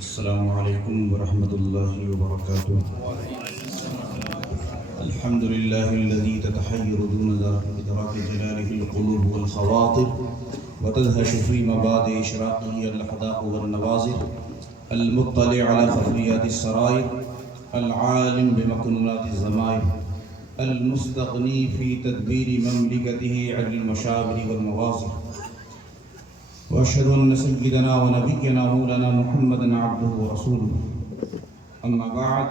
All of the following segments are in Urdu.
السلام عليكم ورحمة الله وبركاته. الحمد لله الذي تتحير دون إدراك جلاله القلوب والخواطر وتدهش في مبادئ إشراقه الأحداق والنوازل، المطلع على خفيات السرائر، العالم بمكنونات الضمائر، المستغني في تدبير مملكته عن المشابر والمواصل. وأشهد أن سيدنا ونبينا مولانا محمدا عبده ورسوله. أما بعد،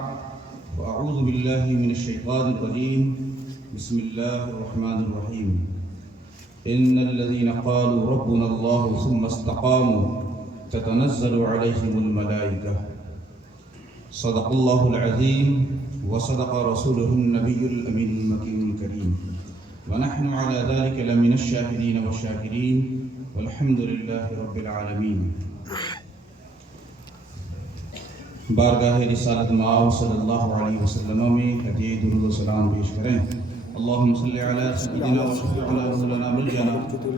فأعوذ بالله من الشيطان الرجيم. بسم الله الرحمن الرحيم. إن الذين قالوا ربنا الله ثم استقاموا تتنزل عليهم الملائكة. صدق الله العظيم وصدق رسوله النبي الأمين المكين الكريم، ونحن على ذلك لمن الشاهدين والشاكرين، والحمد للہ رب العالمین. بارگاہ رسالت مآب صلی اللہ علیہ وسلم میں ہدیہ درود و سلام پیش کریں. اللہم صلی علی سیدنا و شفیعنا مولانا ملجنا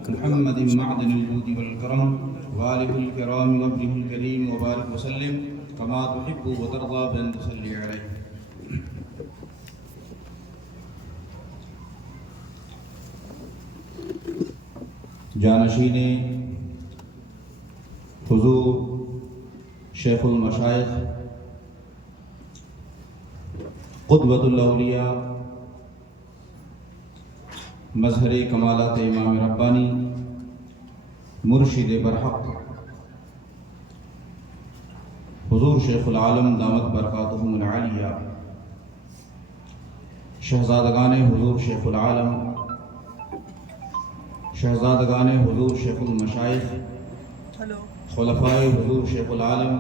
محمد معدن الجود والکرم وآلہ الکرام وابنہ الکریم وبارک وسلم کما تحب و ترضى بأن تصلی علیہ. جانشین حضور شیخ المشائخ قطبۃ الاولیاء مظہر کمالات امام ربانی مرشد برحق حضور شیخ العالم دامت برکاتہم العالیہ، شہزادگان حضور شیخ العالم، شہزادگان حضور شیخ المشائخ، خلفائے حضور شیخ العالم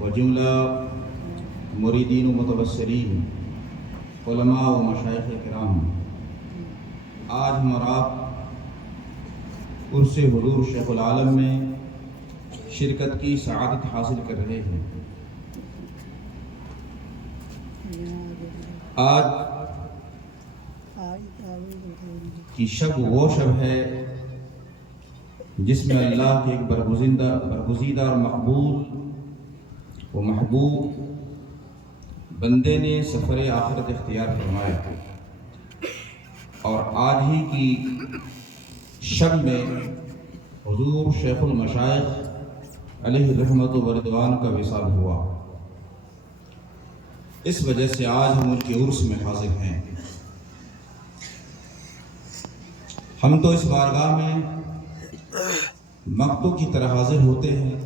و جملہ مریدین و متبصرین، علماء و مشائخ کرام، آج ہم اور آپ عرس حضور شیخ العالم میں شرکت کی سعادت حاصل کر رہے ہیں. آج کی شب وہ شب ہے جس میں اللہ کے ایک برگزیدہ اور مقبول و محبوب بندے نے سفر آخرت اختیار فرمایا، اور آج ہی کی شب میں حضور شیخ المشائخ علیہ رحمت و رضوان کا وصال ہوا. اس وجہ سے آج ہم ان کے عرس میں حاضر ہیں. ہم تو اس بارگاہ میں مقتو کی طرح حاضر ہوتے ہیں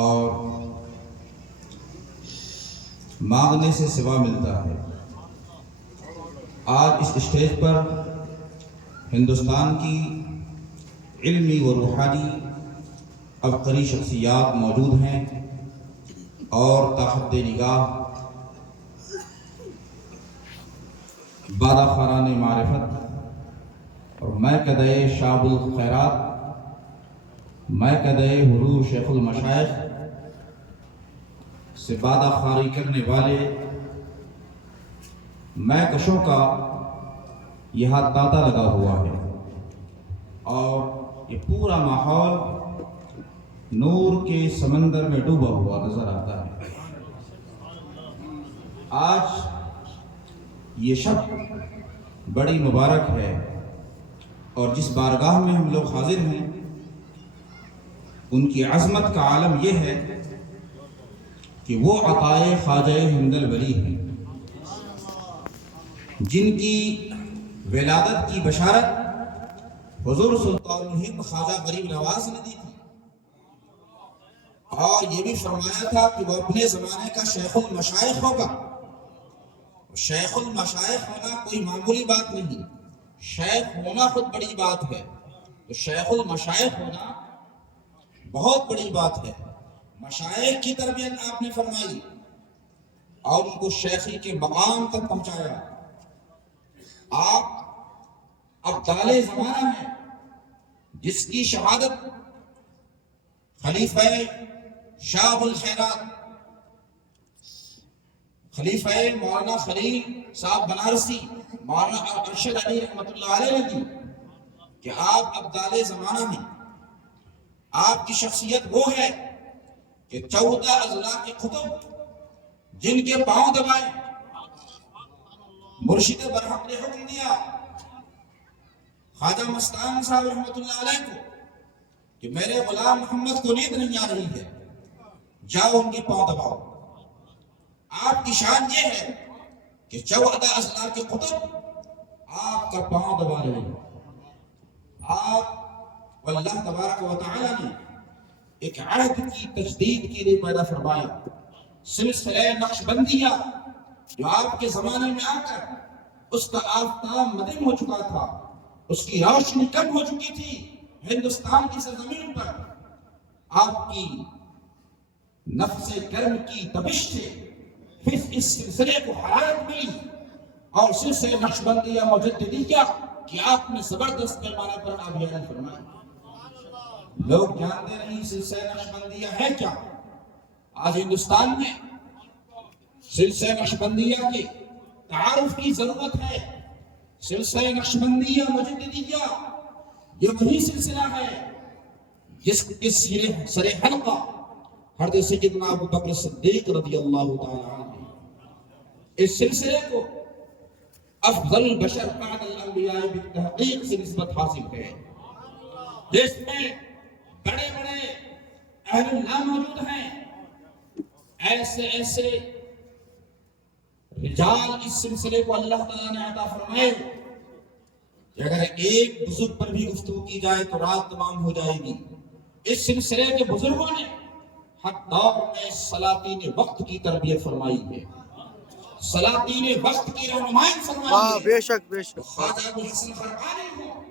اور مانگنے سے سوا ملتا ہے. آج اس اسٹیج پر ہندوستان کی علمی و روحانی عبقری شخصیات موجود ہیں، اور تحت نگاہ بادہ خانان معرفت اور میں کدے شاب الخیرات، میں کدے حضور شیخ المشائخ سے بادہ خاری کرنے والے میں کشوں کا یہاں تانتا لگا ہوا ہے، اور یہ پورا ماحول نور کے سمندر میں ڈوبا ہوا نظر آتا ہے. آج یہ شب بڑی مبارک ہے، اور جس بارگاہ میں ہم لوگ حاضر ہیں ان کی عظمت کا عالم یہ ہے کہ وہ عطائے خواجہ ہند الولی ہیں، جن کی ولادت کی بشارت حضور سلطان الہند خواجہ غریب نواز نے دی تھی، اور یہ بھی فرمایا تھا کہ وہ اپنے زمانے کا شیخ المشائخ ہوگا. شیخ المشائخ ہونا کوئی معمولی بات نہیں، شیخ ہونا خود بڑی بات ہے. تو شیخ المشائخ ہونا بہت بڑی بات ہے. مشائخ کی تربیت آپ نے فرمائی اور ان کو شیخی کے مقام تک پہنچایا. آپ ابدال زمانہ ہیں جس کی شہادت خلیفہ شاب الخیرات خلیفہ مولانا خلیل صاحب بنارسی مولانا ارشد علی رحمۃ اللہ علیہ نے دی کہ آپ ابدال زمانہ ہیں. آپ کی شخصیت وہ ہے کہ 14 اضلاع کے قطب جن کے پاؤں دبائے، مرشد برحق نے حکم دیا خواجہ مستان صاحب رحمۃ اللہ علیہ کو کہ میرے غلام محمد کو نیند نہیں آ رہی ہے، جاؤ ان کے پاؤں دباؤ۔ آپ کی شان یہ ہے کہ 14 اضلاع کے قطب آپ کا پاؤں دبا رہے ہیں۔ آپ واللہ تبارک و تعالی نے ایک عہد کی تجدید کے لیے پیدا فرمایا، سلسلہ نقشبندیہ، جو آپ کے زمانے میں آ کر اس کا آفتاب مدم ہو چکا تھا، اس کی روشنی کم ہو چکی تھی ہندوستان کی سرزمین پر، آپ کی نفس کرم کی تبش سے پھر اس سلسلے کو حرارت ملی، اور سلسلہ نقشبندیہ مجددیہ کہ آپ نے زبردست پیمانے پر آبیان فرمائی۔ لوگ جانتے نہیں سلسلہ نقشبندیہ ہے کیا۔ آج ہندوستان میں سلسلہ نقشبندیہ کے تعارف کی ضرورت ہے۔ سلسلہ نقشبندیہ مجددیہ یہ وہی سلسلہ ہے جس کے سر حلقہ حضرت سیدنا ابو بکر صدیق رضی اللہ تعالی عنہ، اس سلسلے کو افضل البشر بعد الانبیاء بالتحقیق سے نسبت حاصل ہے، جس میں بڑے بڑے اہل اللہ موجود ہیں، ایسے ایسے رجال اس سلسلے کو اللہ تعالیٰ نے عطا فرمائے کہ اگر ایک بزرگ پر بھی گفتگو کی جائے تو رات تمام ہو جائے گی۔ اس سلسلے کے بزرگوں نے ہر دور میں سلاطین وقت کی تربیت فرمائی ہے، سلاطین وقت کی رہنمائی فرمائی ہے۔ بے شک بے شک۔ خواجہ ابو الحسن خرقانی ہو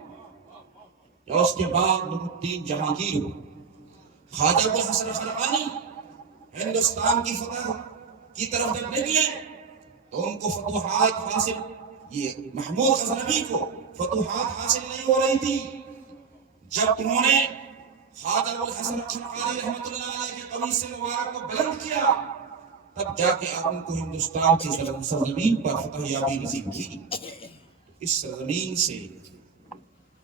یا اس کے بعد نور الدین جہانگیر ہو، خواجہ ابو الحسن خرقانی ہندوستان کی فتح کی طرف جب نکلے تو ان کو فتوحات حاصل، یہ محمود غزنوی کو فتوحات حاصل نہیں ہو رہی تھی۔ جب انہوں نے خواجہ ابو الحسن خرقانی رحمۃ اللہ علیہ کے قمیص مبارک کو بلند کیا، تب جا کے آپ ان کو ہندوستان کی سرزمین پر فتح یابی نصیب کی۔ اس سرزمین سے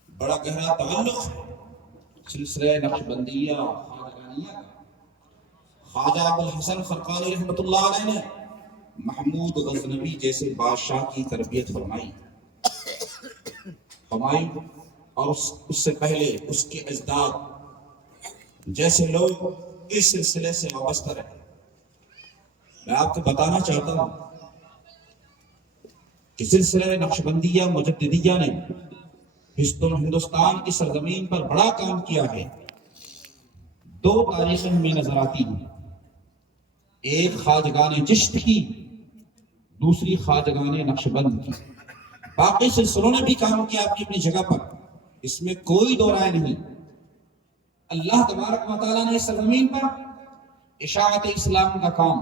بڑا گہرا تعلق ہے سلسلہ نقشبندیہ خواجگانیہ کا۔ خواجہ ابو الحسن خرقانی رحمۃ اللہ علیہ نے محمود غزنوی جیسے بادشاہ کی تربیت فرمائی، اور اس سے پہلے اس کے اجداد جیسے لوگ اس سلسلے سے وابستہ رہے۔ میں آپ کو بتانا چاہتا ہوں کہ سلسلہ نقشبندیہ مجددیہ نے ہندوستان کی سرزمین پر بڑا کام کیا ہے۔ دو تاریخیں ہمیں نظر آتی ہیں، ایک خواجگان چشت کی، دوسری خواجگان نقشبند کی۔ باقی سلسلوں نے بھی کام کیا اپنی اپنی جگہ پر، اس میں کوئی دو رائے نہیں۔ اللہ تبارک و تعالیٰ نے اس سرزمین پر اشاعت اسلام کا کام،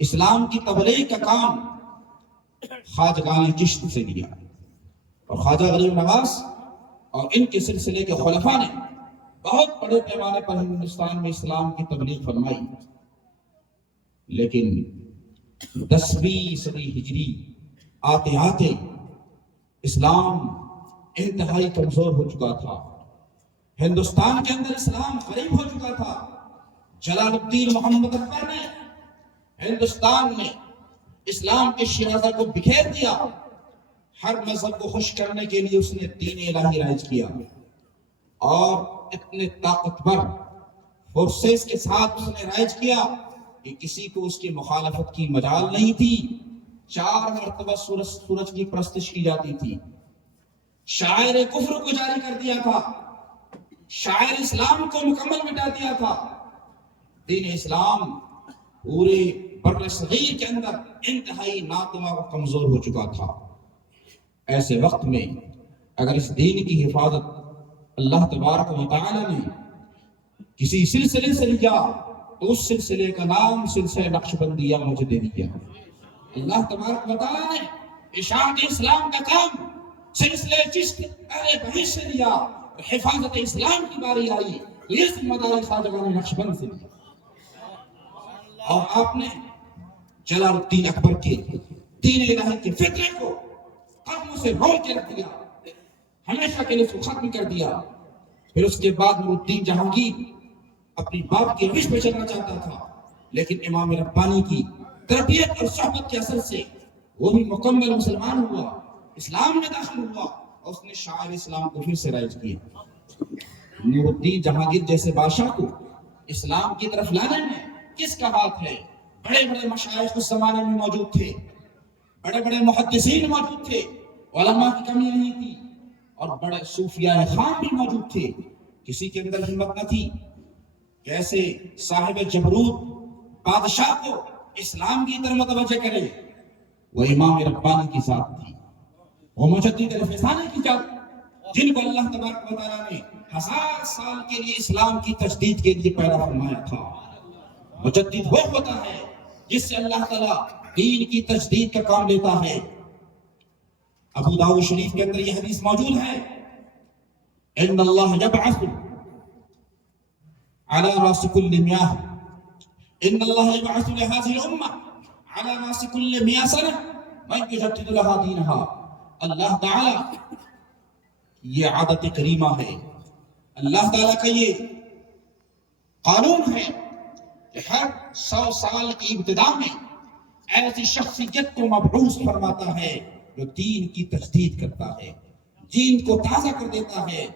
اسلام کی تبلیغ کا کام خواجگان چشت سے لیا، اور خواجہ غریب نواز اور ان کے سلسلے کے خلفاء نے بہت بڑے پیمانے پر ہندوستان میں اسلام کی تبلیغ فرمائی۔ لیکن 10ویں صدی ہجری آتے آتے اسلام انتہائی کمزور ہو چکا تھا، ہندوستان کے اندر اسلام غریب ہو چکا تھا۔ جلال الدین محمد اکبر نے ہندوستان میں اسلام کے شیرازہ کو بکھیر دیا، ہر مذہب کو خوش کرنے کے لیے اس نے دین الہی رائج کیا، اور اتنے طاقتور فورسز کے ساتھ اس نے رائج کیا کہ کسی کو اس کی مخالفت کی مجال نہیں تھی۔ 4 مرتبہ سورج کی پرستش کی جاتی تھی، شاعر کفر کو جاری کر دیا تھا، شاعر اسلام کو مکمل مٹا دیا تھا۔ دین اسلام پورے بر صغیر کے اندر انتہائی ناتواں و کمزور ہو چکا تھا۔ ایسے وقت میں اگر اس دین کی حفاظت اللہ تبارک و تعالی نے کسی سلسلے سے لیا تو اس سلسلے کا نام سلسلہ نقشبندیہ مجددیہ۔ اللہ تبارک و تعالی نے اشاعت اسلام کا کام سلسلہ چشت اہل بہشت سے لیا، حفاظت اسلام کی باری آئی تو یہ ذمہ داری خواجگان نقشبند سے لیا، اور آپ نے جلال الدین اکبر کے دین الہی کے فطرے کو قدموں سے رول کے رکھ دیا، ہمیشہ کے لیے اس کو ختم کر دیا۔ پھر اس کے بعد نور الدین جہانگیر اپنی باپ کی روش پہ چلنا چاہتا تھا، لیکن امام ربانی کی تربیت اور صحبت کے اثر سے وہ بھی مکمل مسلمان ہوا، اسلام میں داخل ہوا اور اس نے شعائر اسلام کو پھر سے رائج کیا۔ نور الدین جہانگیر جیسے بادشاہ کو اسلام کی طرف لانے میں کس کا ہاتھ ہے؟ بڑے بڑے مشائخ اس زمانے میں موجود تھے، بڑے بڑے محدثین موجود تھے، علماء کی کمی نہیں تھی، اور بڑے صوفیاء خام بھی موجود تھے۔ کسی کے اندر ہمت نہ تھی کیسے صاحب جبروت بادشاہ کو اسلام کی طرف متوجہ کرے۔ وہ امام ربانی کی ذات تھی، وہ مجدد الفسانے کی ذات، جن کو اللہ تبارک و تعالیٰ نے 1000 سال کے لیے اسلام کی تجدید کے لیے پیدا فرمایا تھا۔ مجدد وہ ہوتا ہے جس سے اللہ تعالیٰ دین کی تجدید کا کام لیتا ہے۔ ابو داؤد شریف کے اندر یہ حدیث موجود ہے، ان اللہ یبعث على راس كل مئة ان اللہ یبعث لهذه الامه على راس كل 100 سنه من يجدد لها دينها۔ اللہ تعالی یہ عادت کریمہ ہے، اللہ تعالیٰ کا یہ قانون ہے کہ ہر 100 سال کی ابتدا میں ایسی شخصیت کو مبعوث فرماتا ہے جو دین کی تجدید کرتا ہے، دین کو تازہ کر دیتا ہے،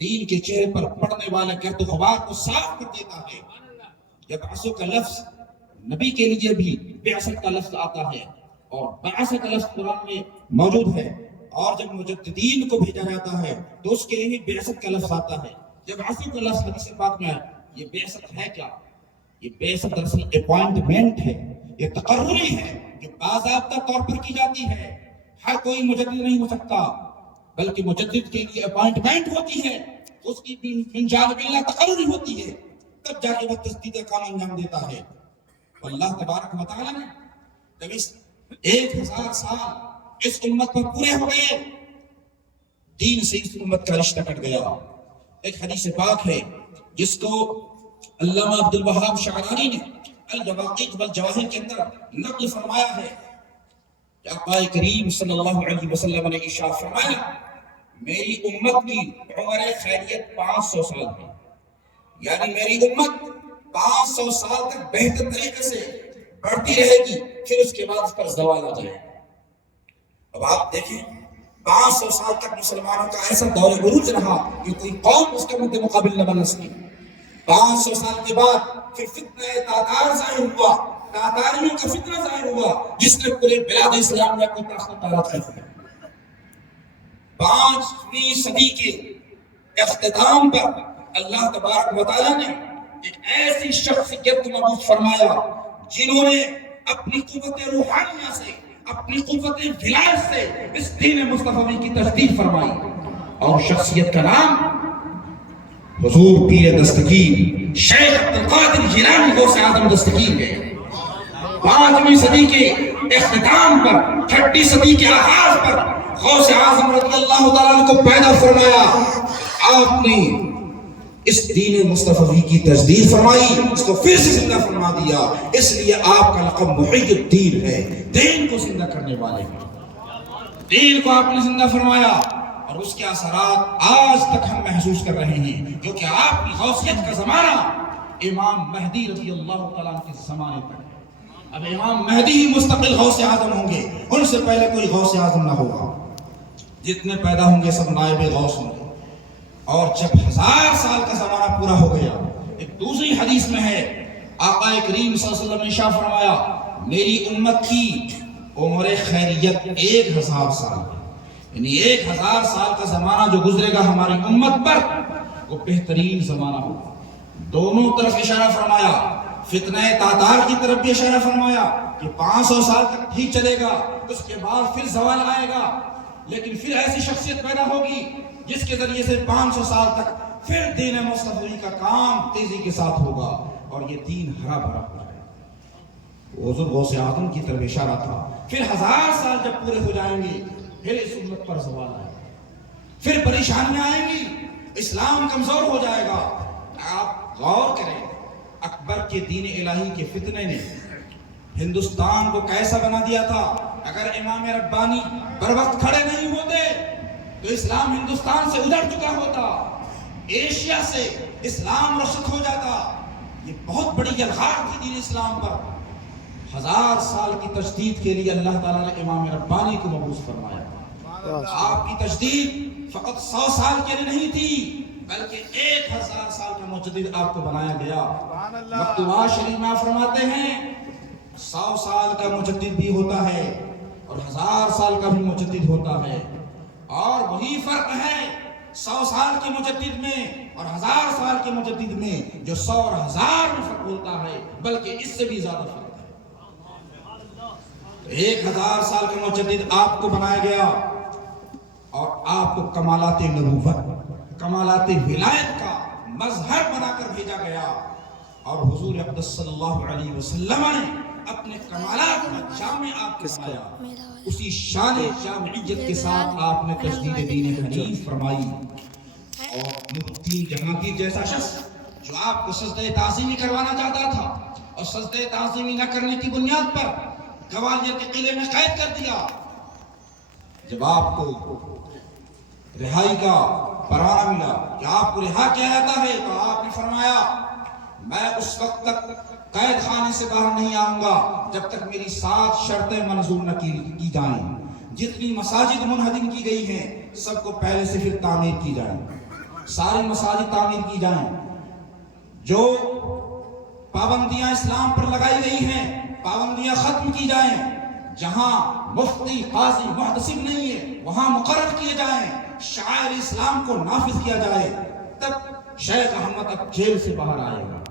دین کے چہرے پر پڑنے والے گرد و غبار کو صاف کر دیتا ہے۔ جب بعث کا لفظ نبی کے لیے بھی بعثت کا لفظ آتا ہے، اور بعث کا لفظ قرآن میں موجود ہے، اور جب مجددین کو بھیجا جاتا ہے تو اس کے لیے بھی بعثت کا لفظ آتا ہے۔ جب بعث کا لفظ حدیث پاک میں ہے، یہ بعثت ہے کیا؟ یہ بعثت دراصل اپوائنٹمنٹ ہے، یہ تقرری ہے جو باضابطہ طور پر کی جاتی ہے۔ ہر کوئی مجدد نہیں ہو سکتا، بلکہ مجدد کے لیے اپوائنٹمنٹ ہوتی ہے، اس کی من جانب اللہ تقرری ہوتی ہے، تب جا کے وہ تجدید کا کام انجام دیتا ہے۔ اللہ تبارک و تعالیٰ نے جب اس 1000 سال اس امت پر پورے ہو گئے، دین سے اس امت کا رشتہ کٹ گیا۔ ایک حدیث پاک ہے جس کو علامہ عبد الوہاب شعرانی نے الجواقیت والجواہر کے اندر نقل فرمایا ہے کہ آقا کریم صلی اللہ علیہ وسلم نے ارشاد فرمایا، میری امت کی عمر خیریت 500 سال ہے، یعنی میری امت 500 سال تک بہتر طریقے سے بڑھتی رہے گی، پھر اس کے بعد اس پر زوال آ جائے۔ اب آپ دیکھیں 500 سال تک مسلمانوں کا ایسا دور عروج رہا کہ کوئی قوم اس کے مد مقابل نہ بن سکی۔ 500 سال کے بعد پھر فتنہ تاتار ظاہر ہوا، تاتاریوں کا فتنہ ظاہر ہوا جس نے پورے بلاد اسلامیہ کو تاخت و تاراج کر دیا۔ 5ویں صدی کے اختتام پر اللہ تبارک و تعالیٰ نے ایک ایسی شخصیت کو مبعوث فرمایا جنہوں نے اپنی قوت روحانیہ سے، اپنی قوت ولایت سے اس دین مصطفی کی تجدید فرمائی، اور شخصیت کا نام حضور پیر دستگیر شیخ عبدالقادر جیلانی غوث اعظم دستگیر ہے۔ 5ویں صدی کے اختتام پر، 6ٹی صدی کے آغاز پر غوث اعظم رضی اللہ تعالیٰ کو پیدا فرمایا۔ آپ نے اس دین مصطفی کی تجدید فرمائی، اس کو پھر سے زندہ فرما دیا، اس لیے آپ کا لقب محی الدین ہے، دین کو زندہ کرنے والے ہیں۔ دین کو آپ نے زندہ فرمایا، اور اس کے اثرات آج تک ہم محسوس کر رہے ہیں، کیونکہ آپ کی غوثیت کا زمانہ امام مہدی رضی اللہ تعالیٰ کے زمانے تک ہے۔ اب امام مہدی ہی مستقل غوث اعظم ہوں گے، ان سے پہلے کوئی غوث اعظم نہ ہوگا، جتنے پیدا ہوں گے سب نائب غوث ہوں گے۔ اور جب 1000 سال کا زمانہ پورا ہو گیا، ایک دوسری حدیث میں ہے آقا کریم صلی اللہ علیہ وسلم نے ارشاد فرمایا، میری امت کی عمر خیریت 1000 سال ہے، یعنی 1000 سال کا زمانہ جو گزرے گا ہماری امت پر وہ بہترین زمانہ ہوگا۔ دونوں طرف اشارہ فرمایا، فتنہ تاتار کی طرف بھی اشارہ فرمایا کہ 500 سال تک ٹھیک چلے گا، اس کے بعد پھر زوال آئے گا، لیکن پھر ایسی شخصیت پیدا ہوگی جس کے ذریعے سے 500 سال تک پھر دین مصطفی کا کام تیزی کے ساتھ ہوگا، اور یہ دین ہرا بھرا ہو جائے گا۔ حضور غوث اعظم کی طرف اشارہ تھا، پھر 1000 سال جب پورے ہو جائیں گے پھر اس امت پر زوال آئے گا، پھر پریشانیاں آئیں گی، اسلام کمزور ہو جائے گا۔ آپ غور کریں، اکبر کے دین الہی کے فتنے نے ہندوستان کو کیسا بنا دیا تھا۔ اگر امام ربانی بر وقت کھڑے نہیں ہوتے تو اسلام ہندوستان سے اجڑ چکا ہوتا، ایشیا سے اسلام رخصت ہو جاتا، یہ بہت بڑی یلغار تھی دین اسلام پر. 1000 سال کی تجدید کے لیے اللہ تعالیٰ نے امام ربانی کو مبعوث فرمایا. آپ کی تجدید فقط 100 سال کے لیے نہیں تھی بلکہ 1000 سال کا مجدد آپ کو بنایا گیا. مکتوبات شریف میں فرماتے ہیں 100 سال کا مجدد بھی ہوتا ہے اور 1000 سال کا بھی مجدد ہوتا ہے. اور وہی فرق ہے 100 سال کے مجدد میں اور 1000 سال کے مجدد میں، جو 100 اور 1000 میں فرق ہوتا ہے بلکہ اس سے بھی زیادہ فرق ہے. 1000 سال کے مجدد آپ کو بنایا گیا اور آپ کو کمالات نبوت، کمالات ولایت کا مظہر بنا کر بھیجا گیا. اور حضور اقدس صلی اللہ علیہ وسلم نے اپنے کمالات کا جامع آپ کو بنایا. اسی شان جامعیت کے ساتھ آپ نے تجدید دین حنیف فرمائی. اور مفتی جہانگیر جیسا شخص جو آپ کو سجدہ تعظیمی کروانا چاہتا تھا اور سجدہ تعظیمی نہ کرنے کی بنیاد پر گوالیار کے قلعے میں قید کر دیا، جب آپ کو رہائی کا پروانہ ملا کہ آپ کو رہا کیا جاتا ہے تو آپ نے فرمایا میں اس وقت تک قید خانے سے باہر نہیں آؤں گا جب تک میری 7 شرطیں منظور نہ کی جائیں. جتنی مساجد منہدم کی گئی ہیں سب کو پہلے سے پھر تعمیر کی جائیں، ساری مساجد تعمیر کی جائیں. جو پابندیاں اسلام پر لگائی گئی ہیں پابندیاں ختم کی جائیں. جہاں مفتی قاضی محتسب نہیں ہے وہاں مقرر کیے جائیں. شعائر اسلام کو نافذ کیا جائے. تب شیخ احمد اب جیل سے باہر آئے گا.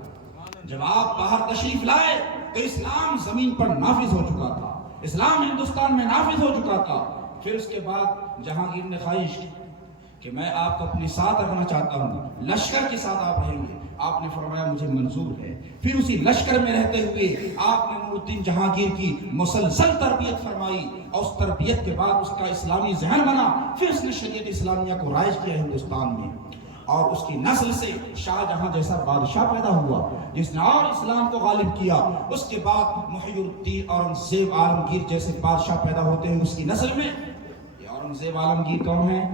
جب آپ باہر تشریف لائے تو اسلام زمین پر نافذ ہو چکا تھا، اسلام ہندوستان میں نافذ ہو چکا تھا. پھر اس کے بعد جہانگیر نے خواہش کی کہ میں آپ کو اپنے ساتھ رکھنا چاہتا ہوں، لشکر کے ساتھ آپ رہیں گے. آپ نے فرمایا مجھے منظور ہے. پھر اسی لشکر میں رہتے ہوئے آپ نے نور الدین جہانگیر کی مسلسل تربیت فرمائی اور اس تربیت کے بعد اس کا اسلامی ذہن بنا. پھر اس نے شریعت اسلامیہ کو رائج کیا ہندوستان میں اور اس کی نسل سے شاہ جہاں جیسا بادشاہ پیدا ہوا جس نے اور اسلام کو غالب کیا. اس کے بعد محی الدین اورنگزیب عالمگیر جیسے بادشاہ پیدا ہوتے ہیں اس کی نسل میں. یہ اورنگزیب عالمگیر کون ہے؟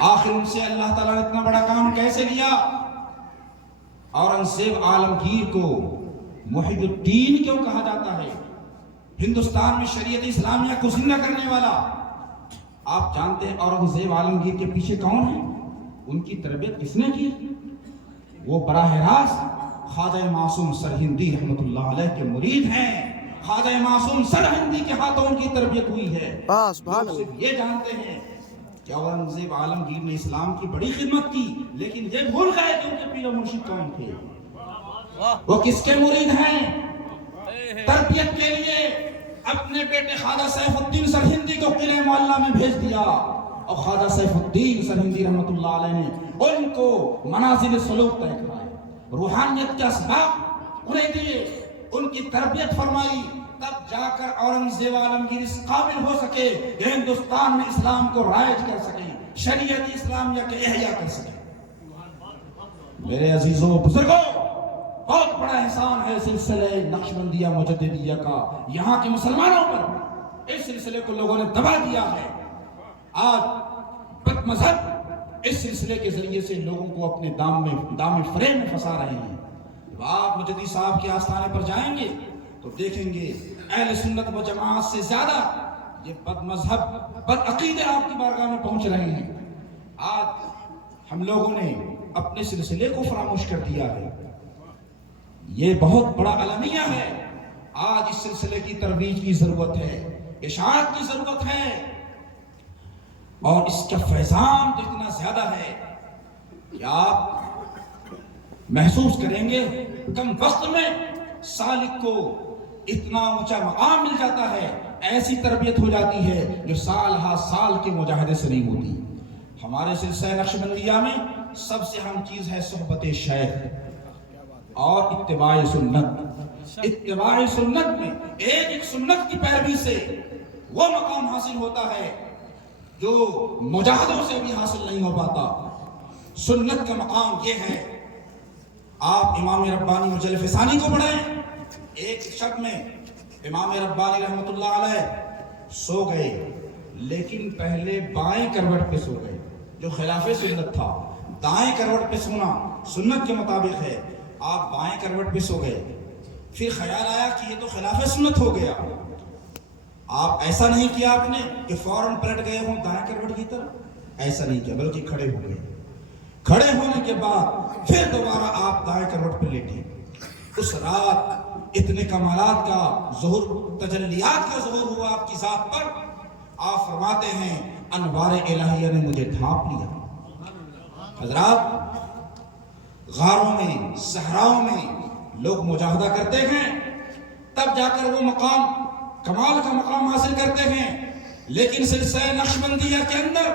آخر ان سے اللہ تعالیٰ نے اتنا بڑا کام کیسے لیا؟ اورنگزیب عالمگیر کو محی الدین کیوں کہا جاتا ہے؟ ہندوستان میں شریعت اسلامیہ کو زندہ کرنے والا. آپ جانتے ہیں اورنگزیب عالمگیر کے پیچھے کون ہے؟ ان کی تربیت کس نے کی؟ وہ براہ راست خواجہ معصوم سرہندی رحمت اللہ علیہ کے مرید ہیں. خواجہ معصوم سرہندی کے ہاتھوں ان کی تربیت ہوئی ہے. لوگ صرف یہ جانتے ہیں کہ اورنگزیب عالمگیر نے اسلام کی بڑی خدمت کی لیکن یہ بھول گئے کہ ان کے پیر و مرشد کون تھے، وہ کس کے مرید ہیں. تربیت کے لیے اپنے بیٹے خواجہ سیف الدین سرہندی کو قلعہ معلیٰ میں بھیج دیا اور خواجہ سیف الدین سرہندی رحمت اللہ علیہ نے ان کو منازل سلوک طے کرائے، روحانیت کے اسباق انہیں دیے، ان کی تربیت فرمائی. تب جا کر اورنگزیب عالمگیر اس قابل ہو سکے کہ ہندوستان میں اسلام کو رائج کر سکیں، شریعت اسلامیہ کے احیاء کر سکیں. میرے عزیزوں بزرگوں، بہت بڑا احسان ہے سلسلہ نقشبندیہ مجددیہ کا یہاں کے مسلمانوں پر. اس سلسلے کو لوگوں نے دبا دیا ہے. آج بد مذہب اس سلسلے کے ذریعے سے لوگوں کو اپنے دام فریب میں پھنسا رہے ہیں. جب آپ مجددی صاحب کے آستانے پر جائیں گے تو دیکھیں گے اہل سنت و جماعت سے زیادہ یہ بد مذہب بد عقیدے آپ کی بارگاہ میں پہنچ رہے ہیں. آج ہم لوگوں نے اپنے سلسلے کو فراموش کر دیا ہے. یہ بہت بڑا المیہ ہے. آج اس سلسلے کی ترویج کی ضرورت ہے، اشاعت کی ضرورت ہے اور اس کا فیضان تو اتنا زیادہ ہے کہ آپ محسوس کریں گے کم وقت میں سالک کو اتنا اونچا مقام مل جاتا ہے، ایسی تربیت ہو جاتی ہے جو سال ہا سال کے مجاہدے سے نہیں ہوتی. ہمارے سلسلہ نقشبندیہ میں سب سے اہم چیز ہے صحبت شیخ اور اتباع سنت. اتباع سنت میں ایک سنت کی پیروی سے وہ مقام حاصل ہوتا ہے جو مجاہدوں سے بھی حاصل نہیں ہو پاتا. سنت کا مقام یہ ہے، آپ امام ربانی مجلد ثانی کو پڑھیں. ایک شب میں امام ربانی رحمت اللہ علیہ سو گئے لیکن پہلے بائیں کروٹ پہ سو گئے جو خلاف سنت تھا. دائیں کروٹ پہ سونا سنت کے مطابق ہے. آپ بائیں کروٹ پہ سو گئے، پھر خیال آیا کہ یہ تو خلاف سنت ہو گیا، آپ ایسا نہیں کیا آپ نے کہ فوراً پلٹ گئے ہوں دائیں کروٹ کی طرف، ایسا نہیں کیا، بلکہ کھڑے ہو گئے، کھڑے ہونے کے بعد پھر دوبارہ آپ دائیں کروٹ پہ لیٹے۔ اس رات اتنے کمالات کا ظہور، تجلیات کا ظہور ہوا آپ کی ذات پر، آپ فرماتے ہیں انوار الہیہ نے مجھے ڈھانپ لیا۔ حضرات، غاروں میں، صحراؤں میں لوگ مجاہدہ کرتے ہیں، تب جا کر وہ مقام، کمال کا مقام حاصل کرتے ہیں، لیکن سلسلہ نقشبندیہ کے اندر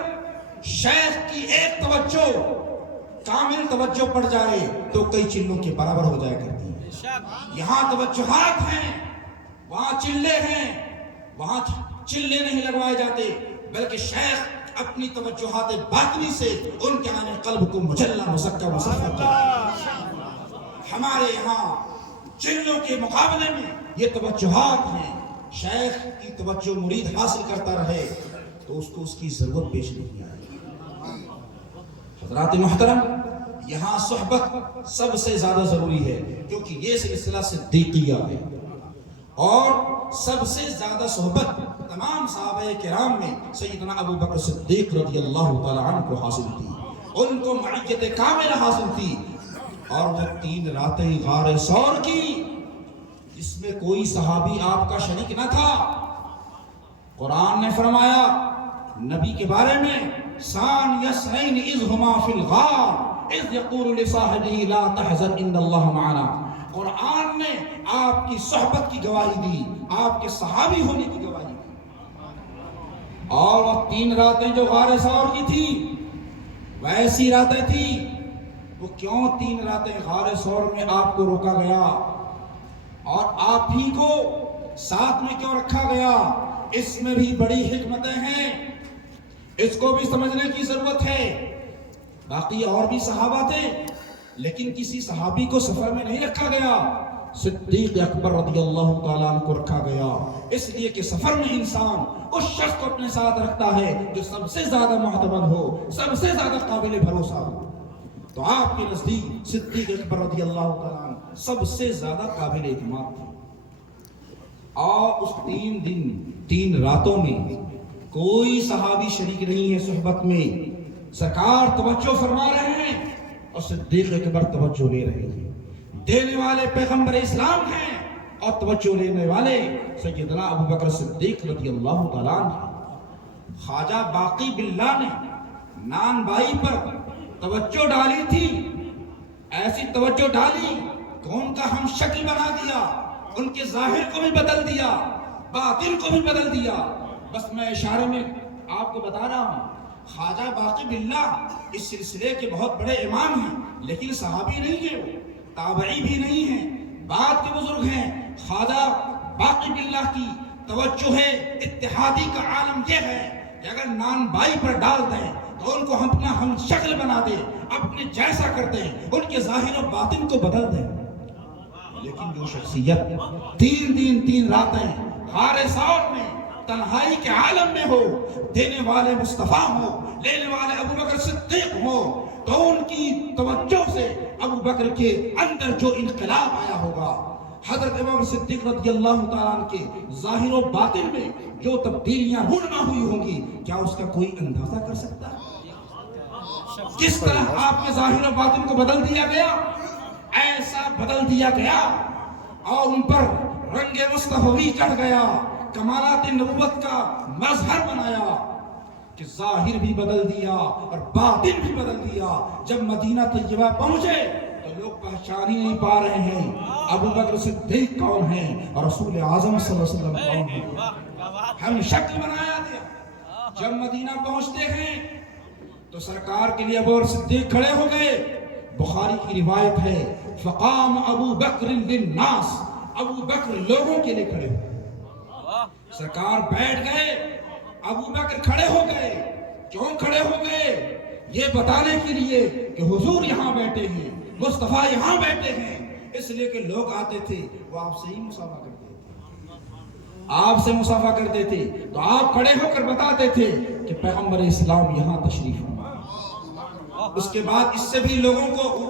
شیخ کی ایک توجہ، کامل توجہ پڑ جائے تو کئی چلوں کے برابر ہو جائے کرتی ہے۔ یہاں توجہات ہیں، وہاں چلے ہیں، وہاں چلے نہیں لگوائے جاتے، بلکہ شیخ اپنی توجہات باطنی سے ان کے آنے قلب کو مجلہ مزکہ مصفہ کرتے۔ ہمارے یہاں چلوں کے مقابلے میں یہ توجہات ہیں، شیخ کی توجہ مرید حاصل کرتا رہے تو اس کو اس کی ضرورت پیش نہیں آئے۔ حضرات محترم، یہاں صحبت سب سے زیادہ ضروری ہے، کیونکہ یہ سلسلہ صدیقیہ ہے، اور سب سے زیادہ صحبت تمام صحابہ کرام میں سیدنا ابو بکر صدیق رضی اللہ تعالیٰ عنہ کو حاصل تھی، ان کو معیت کاملہ حاصل تھی، اور وہ 3 راتیں غار ثور کی جس میں کوئی صحابی آپ کا شریک نہ تھا۔ قرآن نے فرمایا نبی کے بارے میں، ثانی اثنین اذ ہما فی الغار اذ یقول لصاحبہ لا تحزن ان اللہ معنا۔ قرآن نے آپ کی صحبت کی گواہی دی، آپ کے صحابی ہونے کی گواہی دی، اور وہ 3 راتیں جو غار ثور کی تھی ویسی راتیں تھی۔ وہ کیوں 3 راتیں غار ثور میں آپ کو روکا گیا اور آپ ہی کو ساتھ میں کیوں رکھا گیا؟ اس میں بھی بڑی حکمتیں ہیں، اس کو بھی سمجھنے کی ضرورت ہے۔ باقی اور بھی صحابہ تھے، لیکن کسی صحابی کو سفر میں نہیں رکھا گیا، صدیق اکبر رضی اللہ تعالیٰ عنہ کو رکھا گیا، اس لیے کہ سفر میں انسان اس شخص کو اپنے ساتھ رکھتا ہے جو سب سے زیادہ معتمد ہو، سب سے زیادہ قابل بھروسہ ہو۔ تو آپ کے نزدیک صدیق اکبر رضی اللہ تعالیٰ عنہ سب سے زیادہ قابل اعتماد تھے، اور اس 3 دن 3 راتوں میں کوئی صحابی شریک نہیں ہے صحبت میں۔ سرکار توجہ فرما رہے ہیں اور صدیق اکبر توجہ لے رہے ہیں، دینے والے پیغمبر اسلام ہیں اور توجہ لینے والے سیدنا ابو بکر صدیق رضی اللہ تعالیٰ عنہ۔ خواجہ باقی باللہ نے نان بائی پر توجہ ڈالی تھی، ایسی توجہ ڈالی کہ ان کا ہم شکل بنا دیا، ان کے ظاہر کو بھی بدل دیا، باطن کو بھی بدل دیا۔ بس میں اشارے میں آپ کو بتا رہا ہوں، خواجہ باقی باللہ اس سلسلے کے بہت بڑے امام ہیں، لیکن صحابی نہیں ہیں، تابعی بھی نہیں ہیں، بعد کے بزرگ ہیں۔ خواجہ باقی باللہ کی توجہ ہے، اتحادی کا عالم یہ ہے کہ اگر نان بائی پر ڈال دیں تو ان کو ہم اپنا ہم شکل بنا دیں، اپنے جیسا کر دیں، ان کے ظاہر و باطن کو بدل دیں۔ لیکن جو شخصیت 3 دن 3 راتیں غار ثور میں تنہائی کے عالم میں ہو، دینے والے مصطفیٰ ہو، لینے والے ابو بکر صدیق ہو، تو ان کی توجہ سے ابو بکر کے اندر جو انقلاب آیا ہوگا، حضرت ابو بکر صدیق رضی اللہ تعالیٰ عنہ کے ظاہر و باطن میں جو تبدیلیاں رونما ہوئی ہوں گی، کیا اس کا کوئی اندازہ کر سکتا ہے؟ جس طرح آپ کے ظاہر و باطن کو بدل دیا گیا، ایسا بدل دیا گیا اور ان پر رنگ مصطفی چڑھ گیا، کمالات نبوت کا مظہر بنایا کہ ظاہر بھی بدل دیا اور باطن بھی بدل دیا۔ جب مدینہ طیبہ پہنچے تو لوگ پہچان ہی نہیں پا رہے ہیں ابو بکر صدیق کون ہیں اور رسول اعظم صلی اللہ علیہ وسلم کون ہیں۔ ہم شکل بنایا دیا۔ جب مدینہ پہنچتے ہیں تو سرکار کے لیے ابو بکر صدیق کھڑے ہو گئے۔ بخاری کی روایت ہے، فقام ابو بکر للناس، ابو بکر لوگوں کے لیے کھڑے ہوئے۔ سرکار بیٹھ گئے، ابو بکر کھڑے ہو گئے۔ کیوں کھڑے ہو گئے؟ یہ بتانے کے لیے کہ حضور یہاں بیٹھے ہیں، مصطفیٰ یہاں بیٹھے ہیں۔ اس لیے کہ لوگ آتے تھے وہ آپ سے ہی مصافحہ کرتے تھے، آپ سے مصافحہ کرتے تھے، تو آپ کھڑے ہو کر بتاتے تھے کہ پیغمبر اسلام یہاں تشریف فرما۔ اس کے بعد اس سے بھی لوگوں کو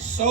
100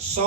100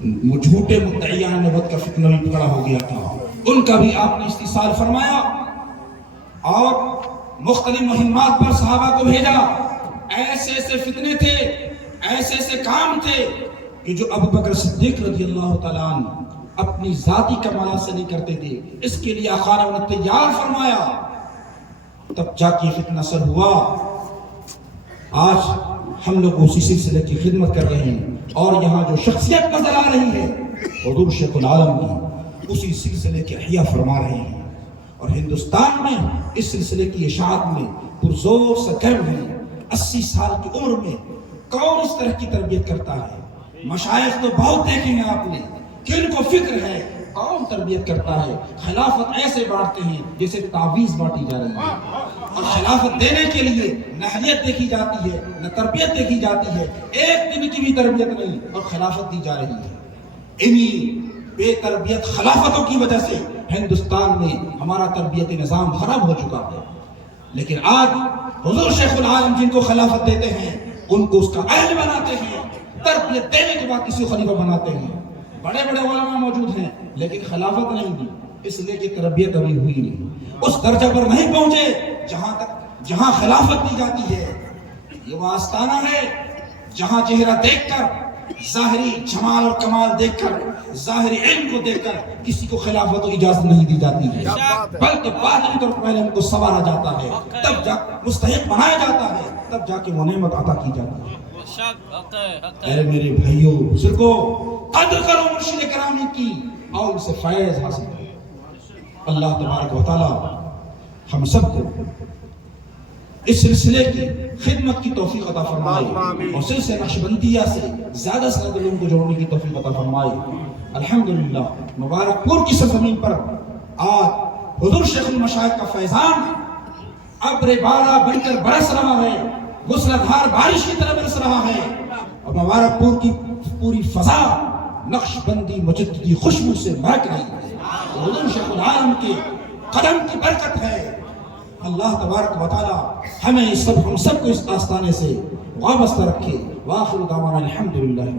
جھوٹے مدعیان نبوت کا فتنہ بھی کھڑا ہو گیا تھا، ان کا بھی آپ نے استحصال فرمایا اور مختلف مہمات پر صحابہ کو بھیجا۔ ایسے ایسے فتنے تھے، ایسے ایسے کام تھے کہ جو ابو بکر صدیق رضی اللہ تعالیٰ عنہ اپنی ذاتی کمالات سے نہیں کرتے تھے، اس کے لیے آقا نے انہیں تیار فرمایا، تب جا کے فتنہ سر ہوا۔ آج ہم لوگ اسی سلسلے کی خدمت کر رہے ہیں اور یہاں جو شخصیت نظر آ رہی ہے حضور شیخ العالم کی، اسی سلسلے کے احیاء فرما رہے ہیں، اور ہندوستان میں اس سلسلے کی اشاعت میں پرزور سے کر رہے ہیں۔ 80 سال کی عمر میں کون اس طرح کی تربیت کرتا ہے؟ مشائخ تو بہت دیکھیں گے آپ نے، کن کو فکر ہے، کون تربیت کرتا ہے؟ خلافت ایسے بانٹتے ہیں جیسے تعویذ بانٹی جا رہی ہے، اور خلافت دینے کے لیے نہ اہلیت دیکھی جاتی ہے نہ تربیت دیکھی جاتی ہے، ایک دن کی بھی تربیت نہیں اور خلافت دی جا رہی ہے۔ انہی بے تربیت خلافتوں کی وجہ سے ہندوستان میں ہمارا تربیتی نظام خراب ہو چکا ہے، لیکن آج حضور شیخ العالم جن کو خلافت دیتے ہیں ان کو اس کا اہل بناتے ہیں، تربیت دینے کے بعد کسی خلیفہ بناتے ہیں۔ بڑے بڑے علماء موجود ہیں لیکن خلافت نہیں دی، اس لیے کہ تربیت ابھی ہوئی نہیں، اس درجہ پر نہیں پہنچے جہاں خلافت دی جاتی ہے۔ یہ وہ آستانہ ہے جہاں چہرہ دیکھ کر، ظاہری جمال اور کمال دیکھ کر، ظاہری علم کو دیکھ کر کسی کو خلافت و اجازت نہیں دی جاتی ہے، بلکہ باطنی طور پر پہلے ان کو سنوارا جاتا ہے، تب جا مستحق بنایا جاتا ہے، تب جا کے وہ نعمت عطا کی جاتی ہے۔ اے میرے بھائیوں بزرگوں، قدر کرو مرشد کرامی کی اور ان سے فیض حاصل کرو۔ اللہ تبارک و تعالی ہم سب کو اس سلسلے کی خدمت کی توفیق عطا فرمائے اور سلسلہ نقشبندیہ سے زیادہ سے زیادہ لوگوں کو جوڑنے کی توفیق عطا فرمائے۔ الحمدللہ مبارک پور کی سرزمین پر آج حضور شیخ المشائخ کا فیضان ابر بارہ بن کر برس رہا ہے، موسلادھار بارش کی طرح برس رہا ہے، اور مبارک پور کی پوری فضا نقش بندی مجددی خوشبو سے مہک رہی ہے۔ حضور شیخ العالم کے قدم کی برکت ہے۔ اللہ تبارک و تعالی ہمیں ہم سب کو اس آستانے سے وابستہ رکھے۔ وآخر دعوانا الحمدللہ۔